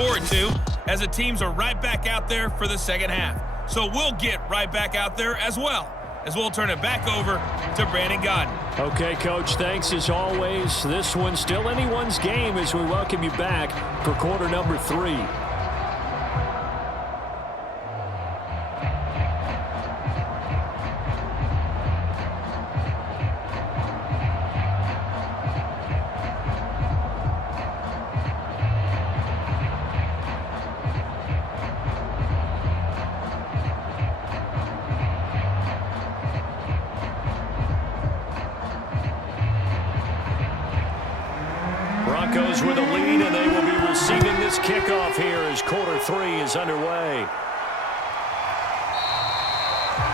forward to, as the teams are right back out there for the second half. So we'll get right back out there as well, as we'll turn it back over to Brandon Godden. Okay, Coach, thanks as always. This one's still anyone's game as we welcome you back for quarter number 3. Broncos with a lead, and they will be receiving this kickoff here as quarter 3 is underway.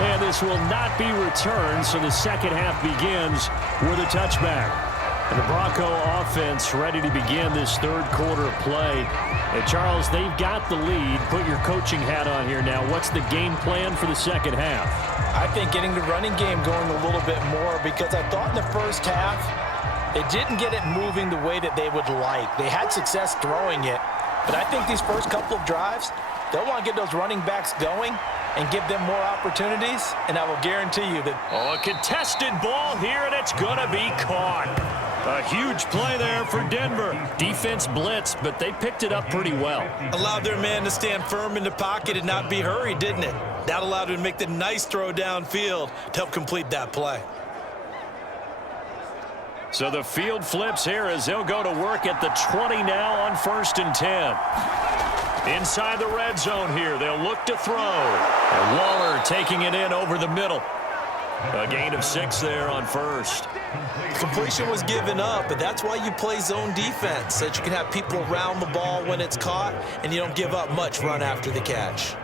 And this will not be returned, so the second half begins with a touchback. And the Bronco offense ready to begin this third quarter of play. And Charles, they've got the lead. Put your coaching hat on here now. What's the game plan for the second half? I think getting the running game going a little bit more, because I thought in the first half they didn't get it moving the way that they would like. They had success throwing it, but I think these first couple of drives, they'll want to get those running backs going and give them more opportunities, and I will guarantee you that... Oh, a contested ball here, and it's going to be caught. A huge play there for Denver. Defense blitzed, but they picked it up pretty well. Allowed their man to stand firm in the pocket and not be hurried, didn't it? That allowed him to make the nice throw downfield to help complete that play. So the field flips here as they'll go to work at the 20 now on 1st and 10. Inside the red zone here, they'll look to throw. And Waller taking it in over the middle. A gain of 6 there on first. Completion was given up, but that's why you play zone defense, so that you can have people around the ball when it's caught, and you don't give up much run after the catch.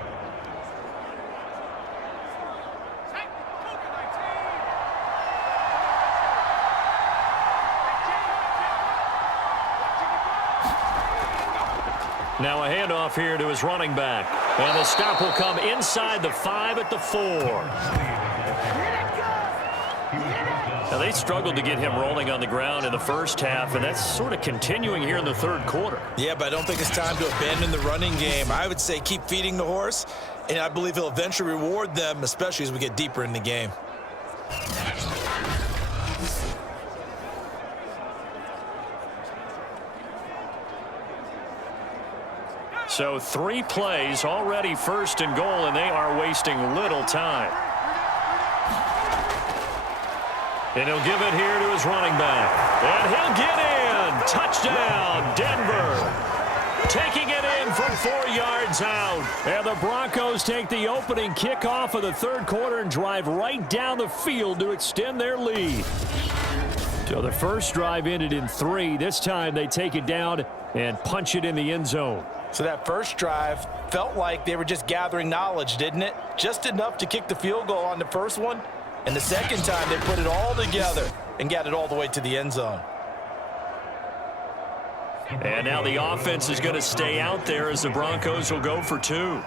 Now a handoff here to his running back. And the stop will come inside the 5 at the 4. Now they struggled to get him rolling on the ground in the first half, and that's sort of continuing here in the third quarter. Yeah, but I don't think it's time to abandon the running game. I would say keep feeding the horse, and I believe he'll eventually reward them, especially as we get deeper in the game. So 3 plays already 1st and goal, and they are wasting little time. And he'll give it here to his running back. And he'll get in. Touchdown, Denver. Taking it in from 4 yards out. And the Broncos take the opening kickoff of the third quarter and drive right down the field to extend their lead. So the first drive ended in 3. This time they take it down and punch it in the end zone. So that first drive felt like they were just gathering knowledge, didn't it? Just enough to kick the field goal on the first one. And the second time, they put it all together and got it all the way to the end zone. And now the offense is going to stay out there as the Broncos will go for 2.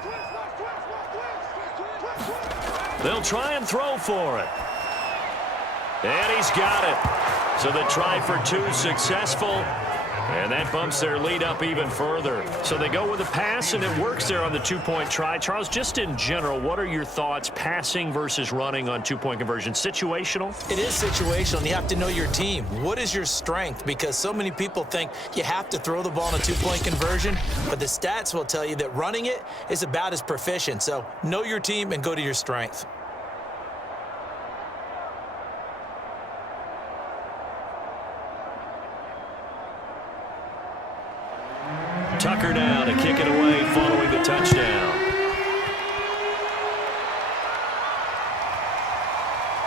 They'll try and throw for it. And he's got it. So the try for 2 successful. And that bumps their lead up even further. So they go with a pass, and it works there on the 2-point try. Charles, just in general, what are your thoughts passing versus running on 2-point conversion? Situational? It is situational, and you have to know your team. What is your strength? Because so many people think you have to throw the ball in a 2-point conversion, but the stats will tell you that running it is about as proficient. So know your team and go to your strength. Tucker now to kick it away following the touchdown.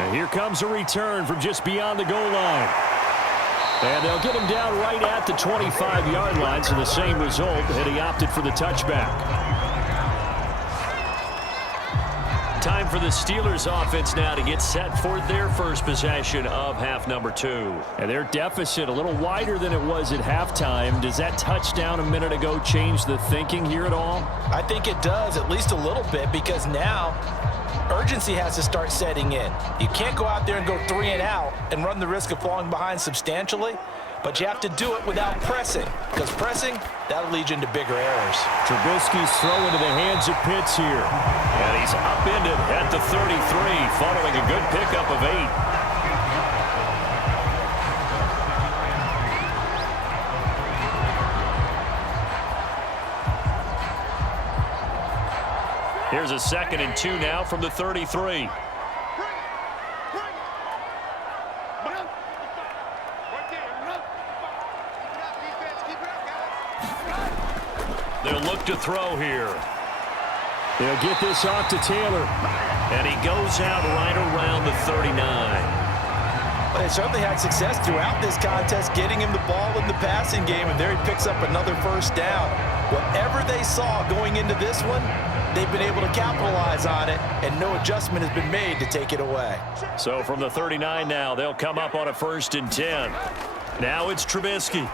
And here comes a return from just beyond the goal line. And they'll get him down right at the 25-yard line, so the same result, and he opted for the touchback. Time for the Steelers offense now to get set for their first possession of half number 2. And their deficit a little wider than it was at halftime. Does that touchdown a minute ago change the thinking here at all? I think it does, at least a little bit, because now urgency has to start setting in. You can't go out there and go 3 and out and run the risk of falling behind substantially. but you have to do it without pressing, because pressing, that'll lead you into bigger errors. Trubisky's throw into the hands of Pitts here. And he's upended at the 33, following a good pickup of 8. Here's a 2nd and 2 now from the 33. They'll look to throw here. They'll get this off to Taylor. And he goes out right around the 39. Well, they certainly had success throughout this contest, getting him the ball in the passing game, and there he picks up another first down. Whatever they saw going into this one, they've been able to capitalize on it, and no adjustment has been made to take it away. So from the 39 now, they'll come up on a 1st and 10. Now it's Trubisky.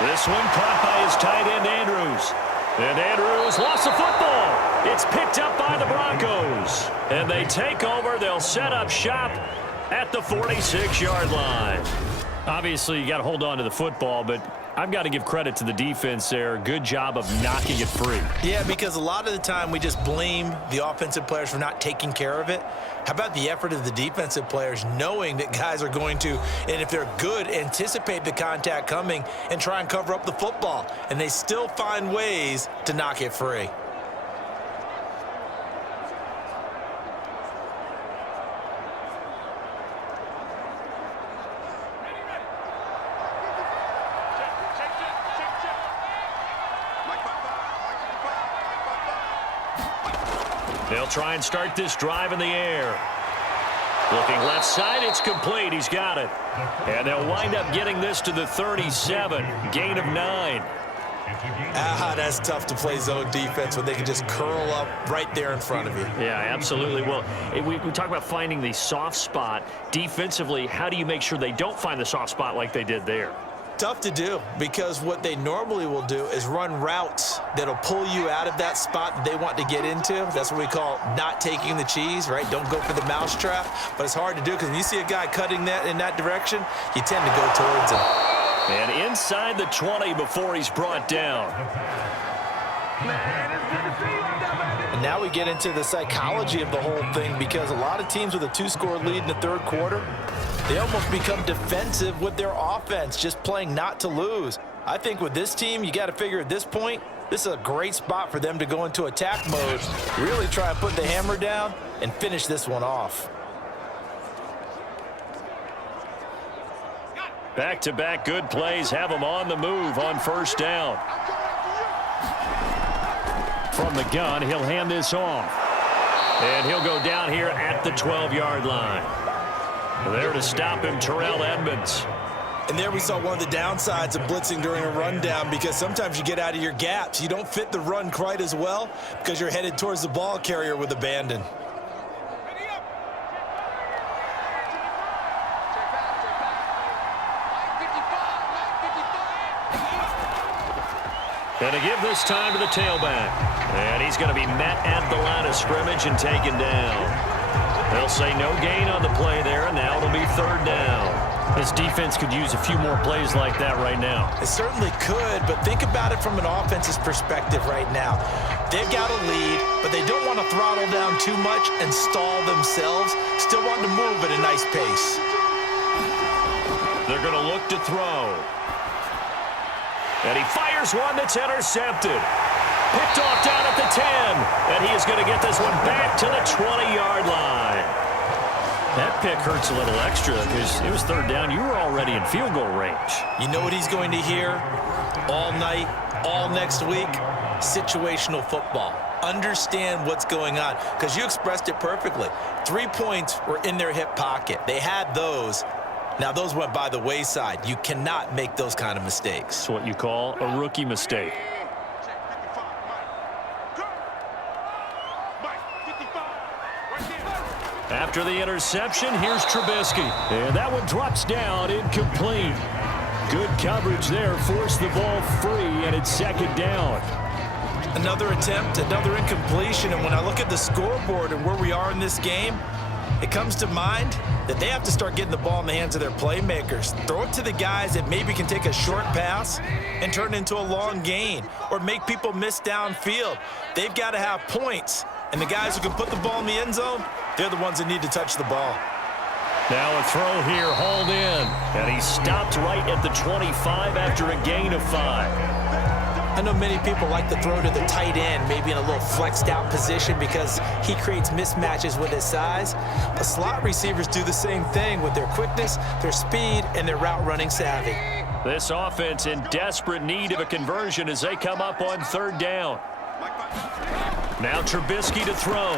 This one caught by his tight end, Andrews. And Andrews lost the football. It's picked up by the Broncos. And they take over. They'll set up shop at the 46-yard line. Obviously, you got to hold on to the football, but I've got to give credit to the defense there. Good job of knocking it free. Yeah, because a lot of the time we just blame the offensive players for not taking care of it. How about the effort of the defensive players knowing that guys are going to, and if they're good, anticipate the contact coming and try and cover up the football. And they still find ways to knock it free. They'll try and start this drive in the air. Looking left side, it's complete. He's got it. And they'll wind up getting this to the 37. Gain of 9. That's tough to play zone defense when they can just curl up right there in front of you. Yeah, absolutely. Well, we talk about finding the soft spot. Defensively, how do you make sure they don't find the soft spot like they did there? Tough to do, because what they normally will do is run routes that'll pull you out of that spot that they want to get into. That's what we call not taking the cheese, right? Don't go for the mousetrap. But it's hard to do because when you see a guy cutting that in that direction, you tend to go towards him. And inside the 20 before he's brought down. And now we get into the psychology of the whole thing, because a lot of teams with a 2-score lead in the third quarter, they almost become defensive with their offense, just playing not to lose. I think with this team, you got to figure at this point, this is a great spot for them to go into attack mode, really try and put the hammer down and finish this one off. Back-to-back good plays have them on the move on 1st down. From the gun, he'll hand this off. And he'll go down here at the 12-yard line. There to stop him, Terrell Edmonds. And there we saw one of the downsides of blitzing during a rundown, because sometimes you get out of your gaps. You don't fit the run quite as well because you're headed towards the ball carrier with abandon. And to give this time to the tailback. And he's going to be met at the line of scrimmage and taken down. They'll say no gain on the play there, and now it'll be 3rd down. This defense could use a few more plays like that right now. It certainly could, but think about it from an offense's perspective right now. They've got a lead, but they don't want to throttle down too much and stall themselves. Still want to move at a nice pace. They're going to look to throw. And he fires one that's intercepted. Picked off down at the 10. And he is going to get this one back to the 20-yard line. That pick hurts a little extra because it was 3rd down. You were already in field goal range. You know what he's going to hear all night, all next week? Situational football. Understand what's going on, because you expressed it perfectly. 3 points were in their hip pocket. They had those. Now, those went by the wayside. You cannot make those kind of mistakes. It's what you call a rookie mistake. After the interception, here's Trubisky. And that one drops down, incomplete. Good coverage there, forced the ball free, and it's 2nd down. Another attempt, another incompletion, and when I look at the scoreboard and where we are in this game, it comes to mind that they have to start getting the ball in the hands of their playmakers. Throw it to the guys that maybe can take a short pass and turn it into a long gain or make people miss downfield. They've got to have points, and the guys who can put the ball in the end zone, they're the ones that need to touch the ball. Now a throw here, hauled in, and he stopped right at the 25 after a gain of 5. I know many people like to throw to the tight end, maybe in a little flexed out position because he creates mismatches with his size. But slot receivers do the same thing with their quickness, their speed, and their route running savvy. This offense in desperate need of a conversion as they come up on 3rd down. Now Trubisky to throw.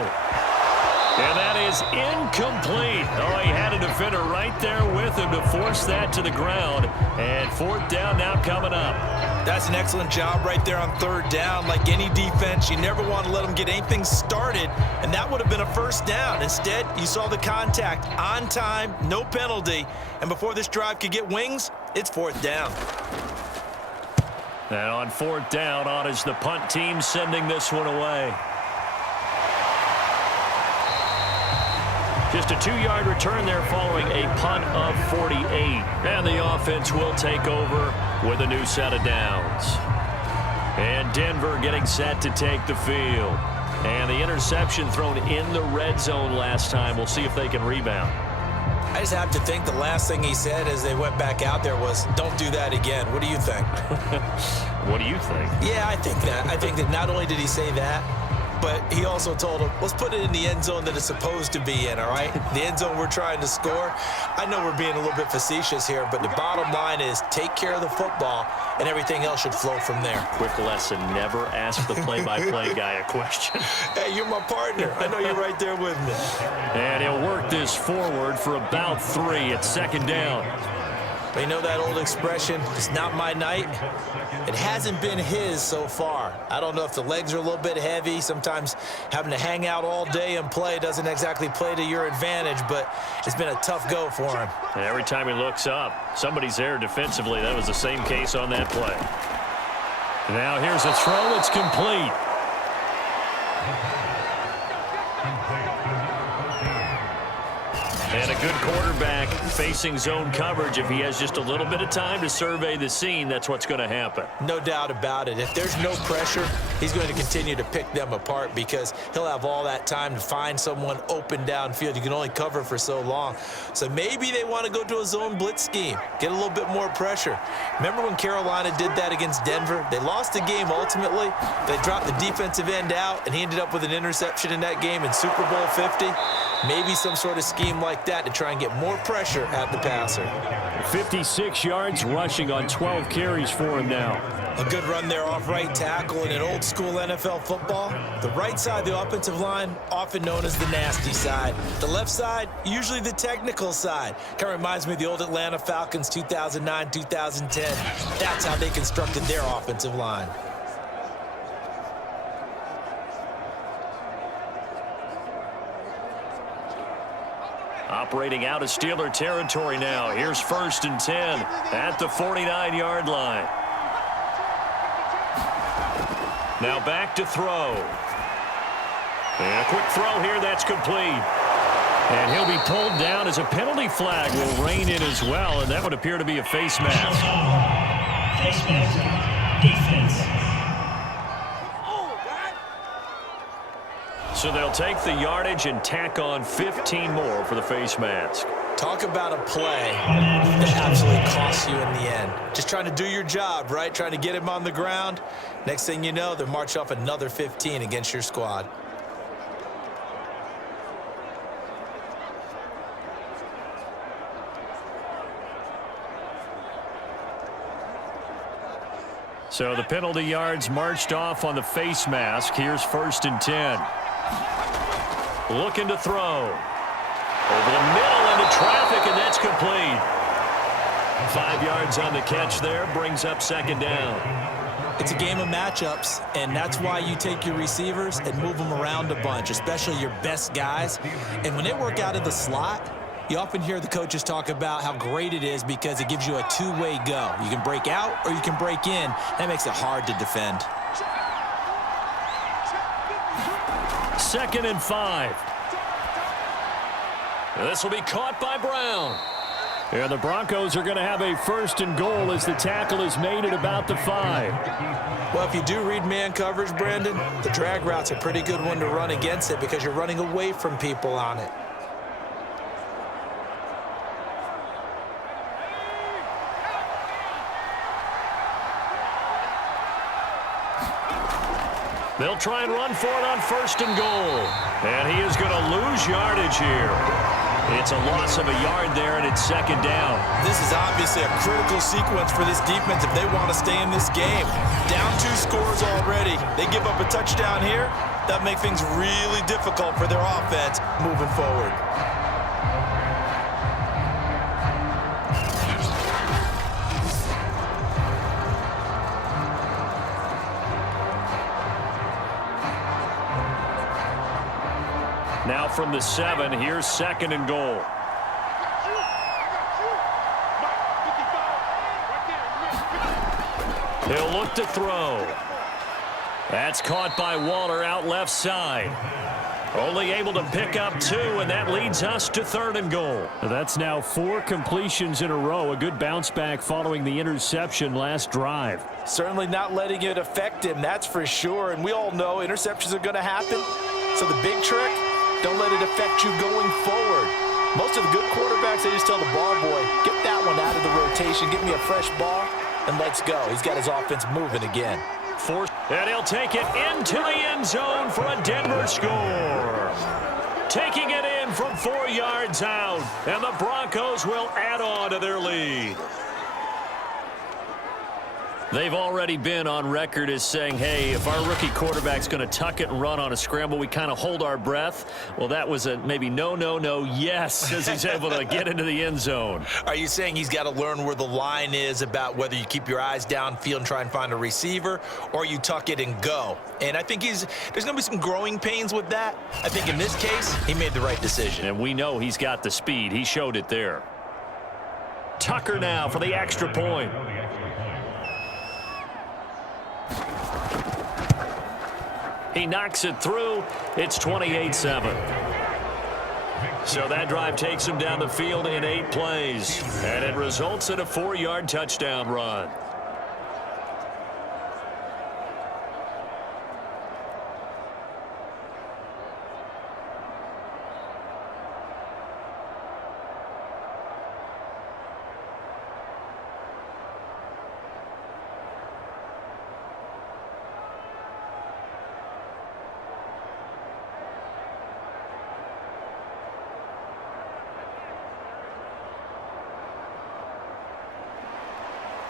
And that is incomplete. Oh, he had a defender right there with him to force that to the ground. And 4th down now coming up. That's an excellent job right there on 3rd down. Like any defense, you never want to let them get anything started, and that would have been a 1st down. Instead, you saw the contact on time, no penalty, and before this drive could get wings, it's 4th down. And on 4th down, on is the punt team sending this one away. Just a 2-yard return there following a punt of 48. And the offense will take over with a new set of downs. And Denver getting set to take the field. And the interception thrown in the red zone last time. We'll see if they can rebound. I just have to think the last thing he said as they went back out there was, don't do that again. What do you think? What do you think? Yeah, I think that. I think that not only did he say that, but he also told him, let's put it in the end zone that it's supposed to be in, all right? The end zone we're trying to score. I know we're being a little bit facetious here, but the bottom line is take care of the football, and everything else should flow from there. Quick lesson, never ask the play-by-play guy a question. Hey, you're my partner. I know you're right there with me. And he'll work this forward for about 3 at 2nd down. You know that old expression, it's not my night? It hasn't been his so far. I don't know if the legs are a little bit heavy. Sometimes having to hang out all day and play doesn't exactly play to your advantage, but it's been a tough go for him. And every time he looks up, somebody's there defensively. That was the same case on that play. Now here's a throw. It's complete. And a good quarterback facing zone coverage. If he has just a little bit of time to survey the scene, that's what's going to happen. No doubt about it. If there's no pressure, he's going to continue to pick them apart because he'll have all that time to find someone open downfield. You can only cover for so long. So maybe they want to go to a zone blitz scheme, get a little bit more pressure. Remember when Carolina did that against Denver? They lost the game ultimately. They dropped the defensive end out, and he ended up with an interception in that game in Super Bowl 50. Maybe some sort of scheme like that to try and get more pressure at the passer. 56 yards rushing on 12 carries for him now. A good run there off right tackle in an old school NFL football. The right side of the offensive line, often known as the nasty side. The left side, usually the technical side. Kind of reminds me of the old Atlanta Falcons 2009, 2010. That's how they constructed their offensive line. Operating out of Steeler territory now. Here's 1st and 10 at the 49-yard line. Now back to throw. And a quick throw here, that's complete. And he'll be pulled down as a penalty flag will rein in as well, and that would appear to be a face mask. Face mask, defense. So they'll take the yardage and tack on 15 more for the face mask. Talk about a play that absolutely costs you in the end. Just trying to do your job, right? Trying to get him on the ground. Next thing you know, they're marching off another 15 against your squad. So the penalty yards marched off on the face mask. Here's 1st and 10. Looking to throw. Over the middle into traffic, and that's complete. 5 yards on the catch there, brings up 2nd down. It's a game of matchups, and that's why you take your receivers and move them around a bunch, especially your best guys. And when they work out of the slot, you often hear the coaches talk about how great it is because it gives you a two-way go. You can break out or you can break in. That makes it hard to defend. 2nd and 5. And this will be caught by Brown. And the Broncos are going to have a 1st and goal as the tackle is made at about the 5. Well, if you do read man coverage, Brandon, the drag route's a pretty good one to run against it because you're running away from people on it. They'll try and run for it on 1st and goal. And he is going to lose yardage here. It's a loss of a yard there, and it's 2nd down. This is obviously a critical sequence for this defense if they want to stay in this game. Down 2 scores already. They give up a touchdown here. That makes things really difficult for their offense moving forward. Now from the 7, here's 2nd and goal. He'll look to throw. That's caught by Waller out left side. Only able to pick up 2, and that leads us to 3rd and goal. That's now 4 completions in a row. A good bounce back following the interception last drive. Certainly not letting it affect him, that's for sure. And we all know interceptions are going to happen. So the big trick, don't let it affect you going forward. Most of the good quarterbacks, they just tell the ball boy, get that one out of the rotation, give me a fresh ball, and let's go. He's got his offense moving again. And he'll take it into the end zone for a Denver score. Taking it in from 4 yards out, and the Broncos will add on to their lead. They've already been on record as saying, hey, if our rookie quarterback's going to tuck it and run on a scramble, we kind of hold our breath. Well, that was a maybe no, yes, as he's able to get into the end zone. Are you saying he's got to learn where the line is about whether you keep your eyes downfield and try and find a receiver, or you tuck it and go? And I think there's going to be some growing pains with that. I think in this case, he made the right decision. And we know he's got the speed. He showed it there. Tucker now for the extra point. He knocks it through. It's 28-7. So that drive takes him down the field in 8 plays. And it results in a 4-yard touchdown run.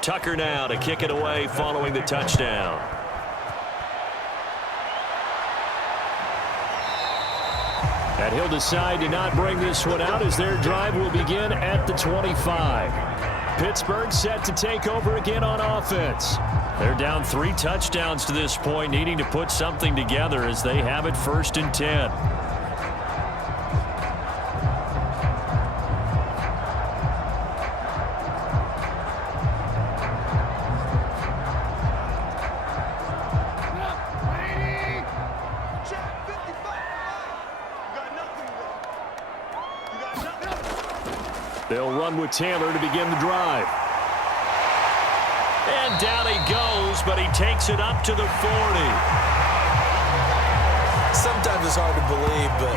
Tucker now to kick it away following the touchdown. And he'll decide to not bring this one out as their drive will begin at the 25. Pittsburgh set to take over again on offense. They're down 3 touchdowns to this point, needing to put something together as they have it 1st and 10. They'll run with Taylor to begin the drive. And down he goes, but he takes it up to the 40. Sometimes it's hard to believe, but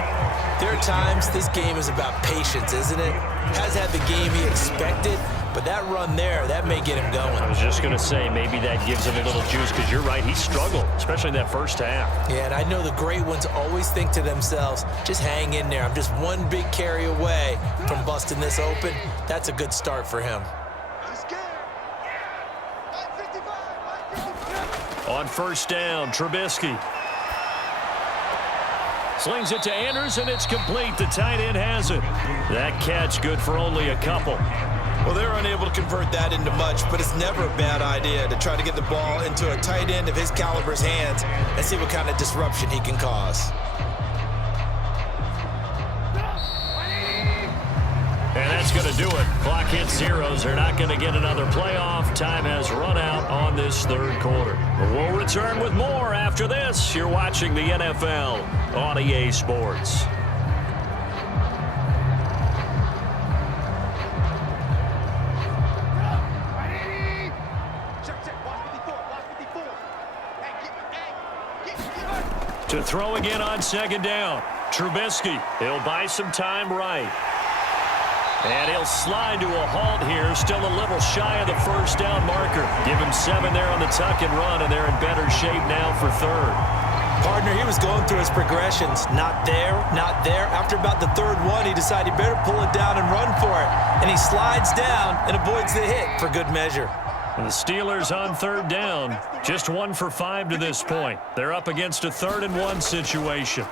there are times this game is about patience, isn't it? Has had the game he expected, but that run there, that may get him going. I was just going to say, maybe that gives him a little juice, because you're right, he struggled, especially in that first half. Yeah, and I know the great ones always think to themselves, just hang in there. I'm just one big carry away from busting this open. That's a good start for him. On 1st down, Trubisky. Slings it to Anders, and it's complete. The tight end has it. That catch good for only a couple. Well, they're unable to convert that into much, but it's never a bad idea to try to get the ball into a tight end of his caliber's hands and see what kind of disruption he can cause. And that's going to do it. Clock hits zeros. They're not going to get another playoff. Time has run out on this 3rd quarter. We'll return with more after this. You're watching the NFL on EA Sports. To throw again on second down. Trubisky, he'll buy some time right. And he'll slide to a halt here, still a little shy of the first down marker. Give him 7 there on the tuck and run, and they're in better shape now for third. Partner, he was going through his progressions. Not there, not there. After about the third one, he decided he better pull it down and run for it. And he slides down and avoids the hit for good measure. And the Steelers on third down, just 1 for 5 to this point. They're up against a 3rd and 1 situation.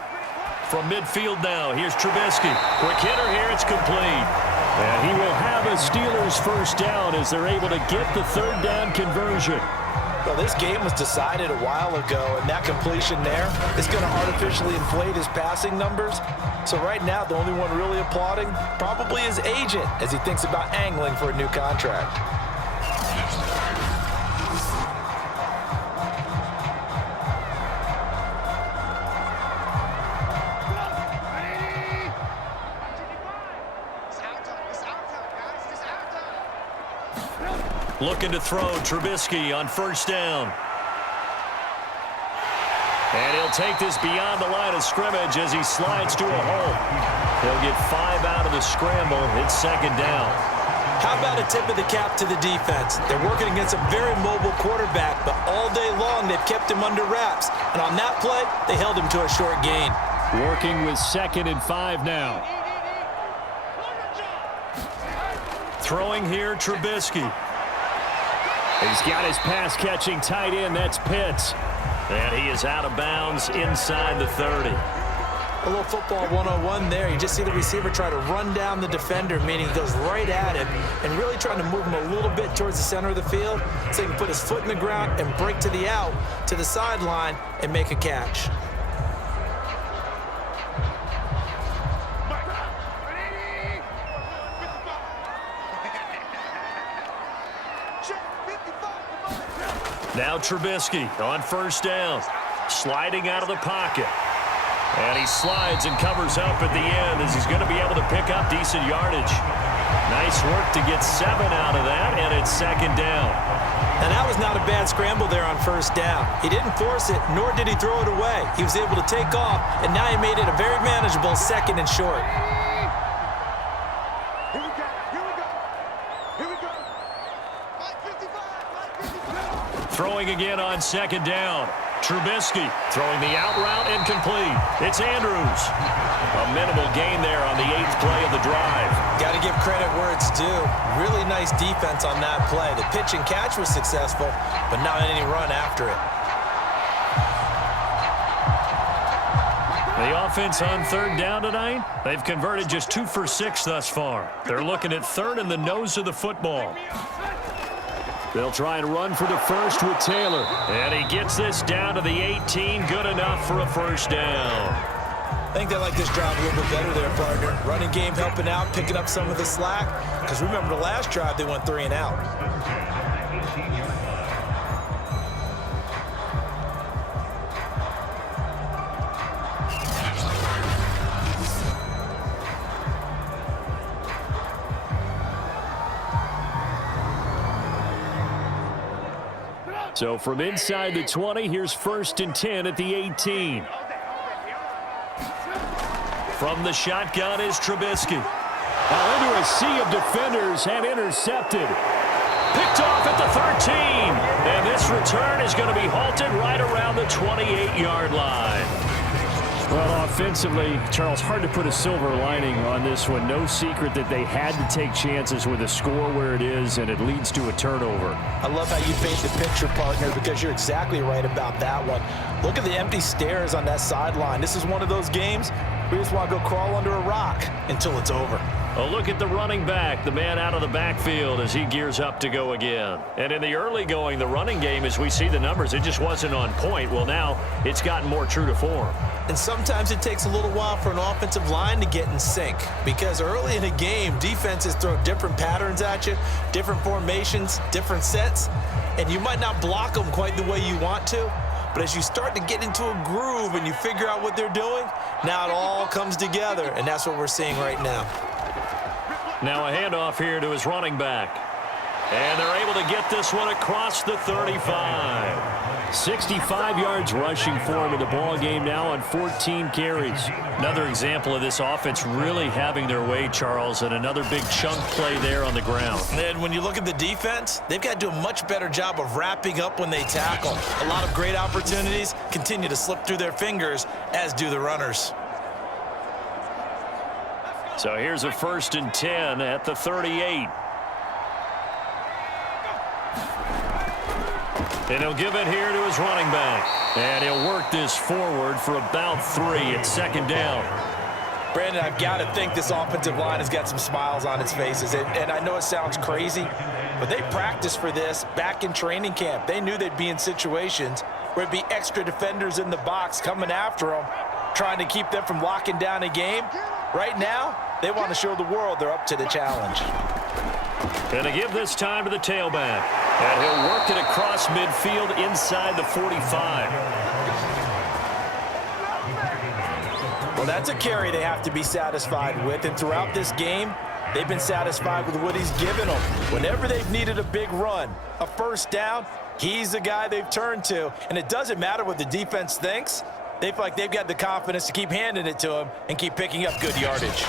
From midfield now, here's Trubisky. Quick hitter here, it's complete. And he will have a Steelers first down as they're able to get the 3rd down conversion. Well, this game was decided a while ago, and that completion there is going to artificially inflate his passing numbers. So right now, the only one really applauding probably his agent as he thinks about angling for a new contract. Looking to throw, Trubisky on first down. And he'll take this beyond the line of scrimmage as he slides to a hole. He'll get 5 out of the scramble. It's second down. How about a tip of the cap to the defense? They're working against a very mobile quarterback, but all day long they've kept him under wraps. And on that play, they held him to a short gain. Working with 2nd and 5 now. Throwing here, Trubisky. He's got his pass-catching tight end. That's Pitts. And he is out of bounds inside the 30. A little football 101 there. You just see the receiver try to run down the defender, meaning he goes right at him and really trying to move him a little bit towards the center of the field so he can put his foot in the ground and break to the out, to the sideline, and make a catch. Now Trubisky on first down, sliding out of the pocket. And he slides and covers up at the end as he's going to be able to pick up decent yardage. Nice work to get 7 out of that, and it's second down. And that was not a bad scramble there on first down. He didn't force it, nor did he throw it away. He was able to take off, and now he made it a very manageable 2nd and short. Throwing again on second down. Trubisky throwing the out route incomplete. It's Andrews. A minimal gain there on the 8th play of the drive. Got to give credit where it's due. Really nice defense on that play. The pitch and catch was successful, but not any run after it. The offense on third down tonight, they've converted just 2 for 6 thus far. They're looking at 3rd and the nose of the football. They'll try and run for the first with Taylor. And he gets this down to the 18. Good enough for a first down. I think they like this drive a little bit better there, partner. Running game helping out, picking up some of the slack. Because remember the last drive, they went 3 and out. So from inside the 20, here's 1st and 10 at the 18. From the shotgun is Trubisky. Now into a sea of defenders and intercepted. Picked off at the 13. And this return is going to be halted right around the 28-yard line. Well, offensively, Charles, hard to put a silver lining on this one. No secret that they had to take chances with a score where it is, and it leads to a turnover. I love how you paint the picture, partner, because you're exactly right about that one. Look at the empty stairs on that sideline. This is one of those games where you just want to go crawl under a rock until it's over. A look at the running back, the man out of the backfield as he gears up to go again. And in the early going, the running game, as we see the numbers, it just wasn't on point. Well, now it's gotten more true to form. And sometimes it takes a little while for an offensive line to get in sync because early in a game, defenses throw different patterns at you, different formations, different sets, and you might not block them quite the way you want to. But as you start to get into a groove and you figure out what they're doing, now it all comes together, and that's what we're seeing right now. Now a handoff here to his running back. And they're able to get this one across the 35. 65 yards rushing for him in the ball game now on 14 carries. Another example of this offense really having their way, Charles, and another big chunk play there on the ground. And when you look at the defense, they've got to do a much better job of wrapping up when they tackle. A lot of great opportunities continue to slip through their fingers, as do the runners. So here's a 1st and 10 at the 38. And he'll give it here to his running back. And he'll work this forward for about 3 at 2nd down. Brandon, I've got to think this offensive line has got some smiles on its faces. And I know it sounds crazy, but they practiced for this back in training camp. They knew they'd be in situations where it'd be extra defenders in the box coming after them, trying to keep them from locking down a game. Right now, they want to show the world they're up to the challenge. Going to give this time to the tailback. And he'll work it across midfield inside the 45. Well, that's a carry they have to be satisfied with. And throughout this game, they've been satisfied with what he's given them. Whenever they've needed a big run, a 1st down, he's the guy they've turned to. And it doesn't matter what the defense thinks. They feel like they've got the confidence to keep handing it to him and keep picking up good yardage.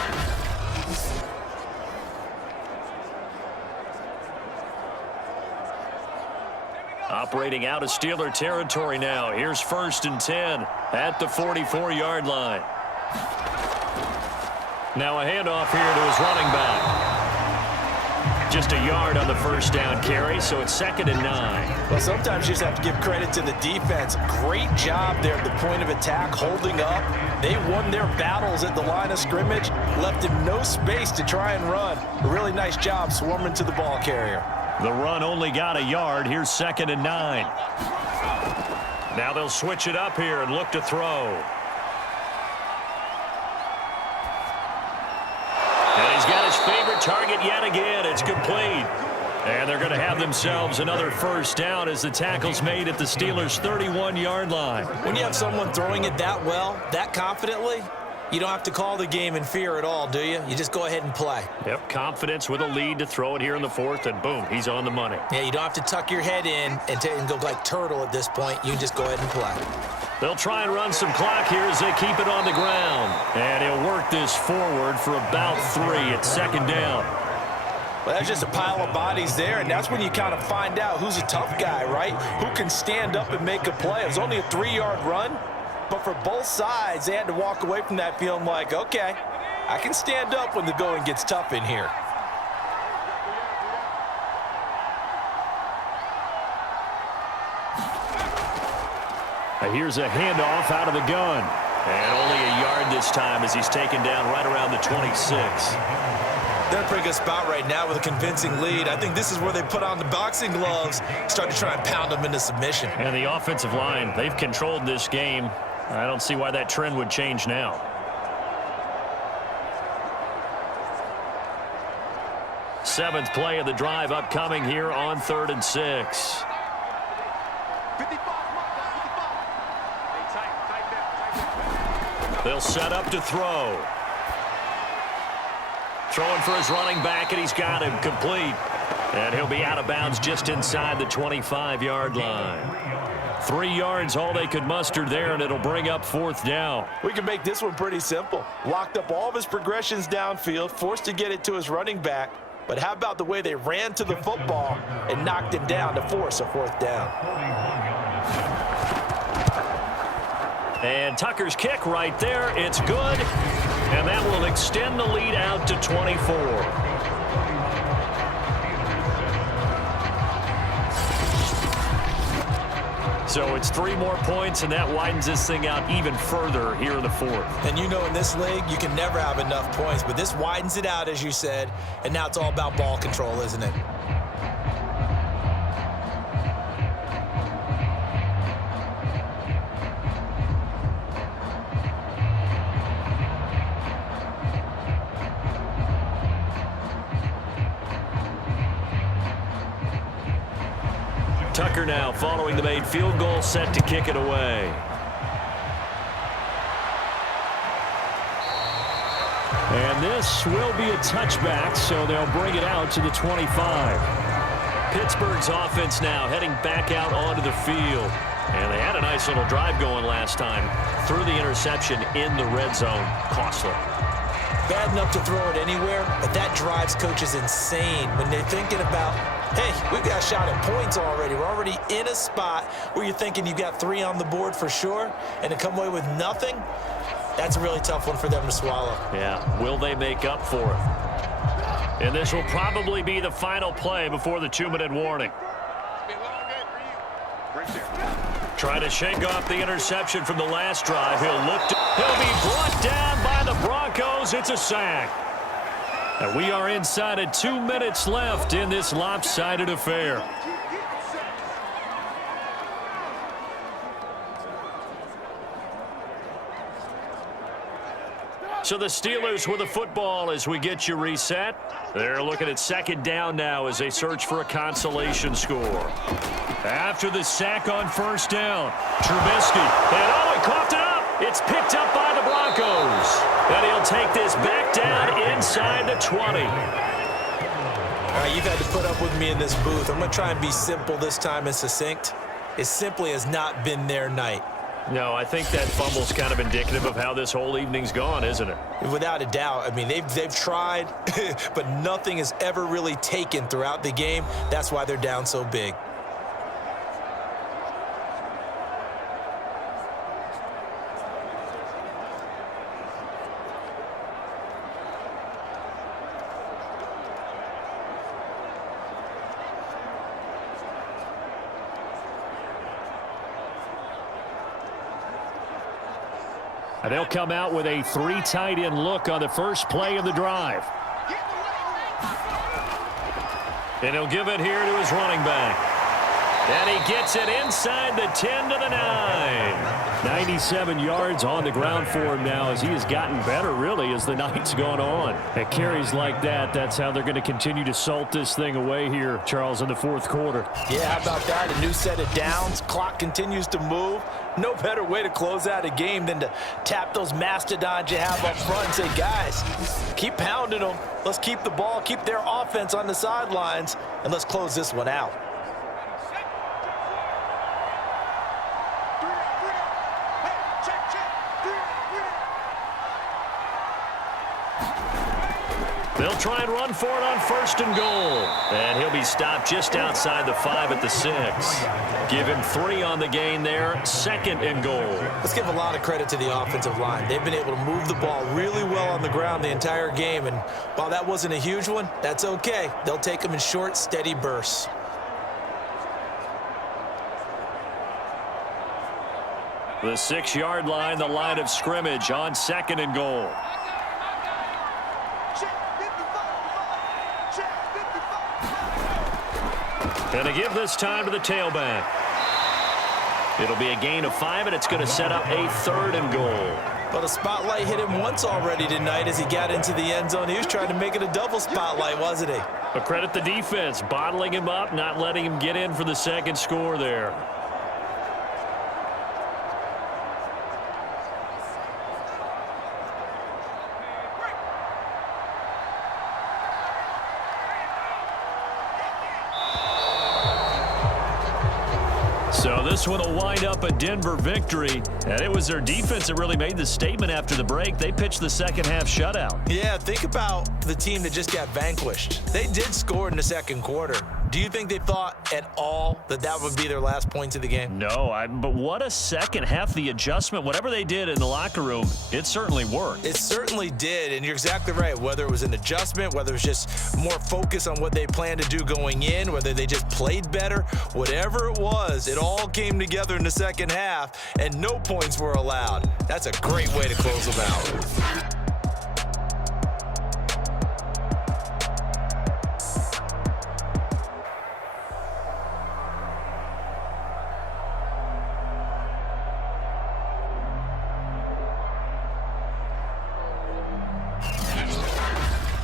Operating out of Steeler territory now. Here's 1st and 10 at the 44-yard line. Now a handoff here to his running back. Just a yard on the 1st down carry, so it's 2nd and 9. Well, sometimes you just have to give credit to the defense. Great job there at the point of attack, holding up. They won their battles at the line of scrimmage, left him no space to try and run. A really nice job swarming to the ball carrier. The run only got a yard. Here's 2nd and 9. Now they'll switch it up here and look to throw. And he's got his favorite target yet again. It's complete. And they're going to have themselves another 1st down as the tackle's made at the Steelers' 31-yard line. When you have someone throwing it that well, that confidently, you don't have to call the game in fear at all, do you? You just go ahead and play. Yep, confidence with a lead to throw it here in the 4th, and boom, he's on the money. Yeah, you don't have to tuck your head in and go like turtle at this point. You can just go ahead and play. They'll try and run some clock here as they keep it on the ground. And he'll work this forward for about 3 at 2nd down. Well, that's just a pile of bodies there, and that's when you kind of find out who's a tough guy, right? Who can stand up and make a play. It was only a 3-yard run. But for both sides, they had to walk away from that feeling like, okay, I can stand up when the going gets tough in here. Here's a handoff out of the gun. And only a yard this time as he's taken down right around the 26. They're in a pretty good spot right now with a convincing lead. I think this is where they put on the boxing gloves, start to try and pound them into submission. And the offensive line, they've controlled this game. I don't see why that trend would change now. Seventh play of the drive upcoming here on 3rd and 6. They'll set up to throw. Throwing for his running back, and he's got him complete. And he'll be out of bounds just inside the 25-yard line. 3 yards, all they could muster there, and it'll bring up 4th down. We can make this one pretty simple. Locked up all of his progressions downfield, forced to get it to his running back. But how about the way they ran to the football and knocked him down to force a 4th down? And Tucker's kick right there. It's good. And that will extend the lead out to 24. So it's 3 more points, and that widens this thing out even further here in the 4th. And you know in this league, you can never have enough points, but this widens it out, as you said, and now it's all about ball control, isn't it? Tucker now following the made field goal, set to kick it away. And this will be a touchback, so they'll bring it out to the 25. Pittsburgh's offense now heading back out onto the field. And they had a nice little drive going last time. Threw the interception in the red zone. Costly. Bad enough to throw it anywhere, but that drives coaches insane when they're thinking about, hey, we've got a shot at points already. We're already in a spot where you're thinking you've got 3 on the board for sure, and to come away with nothing, that's a really tough one for them to swallow. Yeah, will they make up for it? And this will probably be the final play before the 2-minute warning. Trying to shake off the interception from the last drive. He'll be brought down by the Broncos. It's a sack. And we are inside of 2 minutes left in this lopsided affair. So the Steelers with the football as we get you reset. They're looking at second down now as they search for a consolation score. After the sack on first down, Trubisky, and he coughed it up. It's picked up by the Broncos. And he'll take this back down inside the 20. All right, you've had to put up with me in this booth. I'm going to try and be simple this time and succinct. It simply has not been their night. No, I think that fumble's kind of indicative of how this whole evening's gone, isn't it? Without a doubt. I mean, they've tried, but nothing has ever really taken throughout the game. That's why they're down so big. And they'll come out with a 3 tight end look on the first play of the drive. And he'll give it here to his running back. And he gets it inside the 10 to the 9. 97 yards on the ground for him now as he has gotten better, really, as the night's gone on. At carries like that, that's how they're going to continue to salt this thing away here, Charles, in the fourth quarter. Yeah, how about that? A new set of downs. Clock continues to move. No better way to close out a game than to tap those mastodons you have up front and say, guys, keep pounding them. Let's keep the ball, keep their offense on the sidelines, and let's close this one out. They'll try and run for it on first and goal. And he'll be stopped just outside the 5 at the 6. Give him 3 on the gain there. Second and goal. Let's give a lot of credit to the offensive line. They've been able to move the ball really well on the ground the entire game. And while that wasn't a huge one, that's okay. They'll take them in short, steady bursts. The 6-yard line, the line of scrimmage on second and goal. And to give this time to the tailback. It'll be a gain of 5, and it's going to set up a 3rd and goal. Well, the spotlight hit him once already tonight as he got into the end zone. He was trying to make it a double spotlight, wasn't he? But credit the defense, bottling him up, not letting him get in for the second score there. So this one will wind up a Denver victory, and it was their defense that really made the statement after the break. They pitched the second half shutout. Yeah, think about the team that just got vanquished. They did score in the second quarter. Do you think they thought at all that that would be their last points of the game? No, but what a second half. The adjustment, whatever they did in the locker room, it certainly worked. It certainly did, and you're exactly right. Whether it was an adjustment, whether it was just more focus on what they planned to do going in, whether they just played better, whatever it was, it all came together in the second half, and no points were allowed. That's a great way to close them out.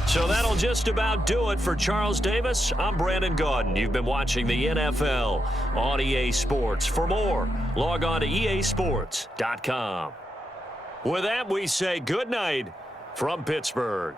So that'll just about do it for Charles Davis. I'm Brandon Gaudin. You've been watching the NFL on EA Sports. For more, log on to easports.com. With that, we say good night from Pittsburgh.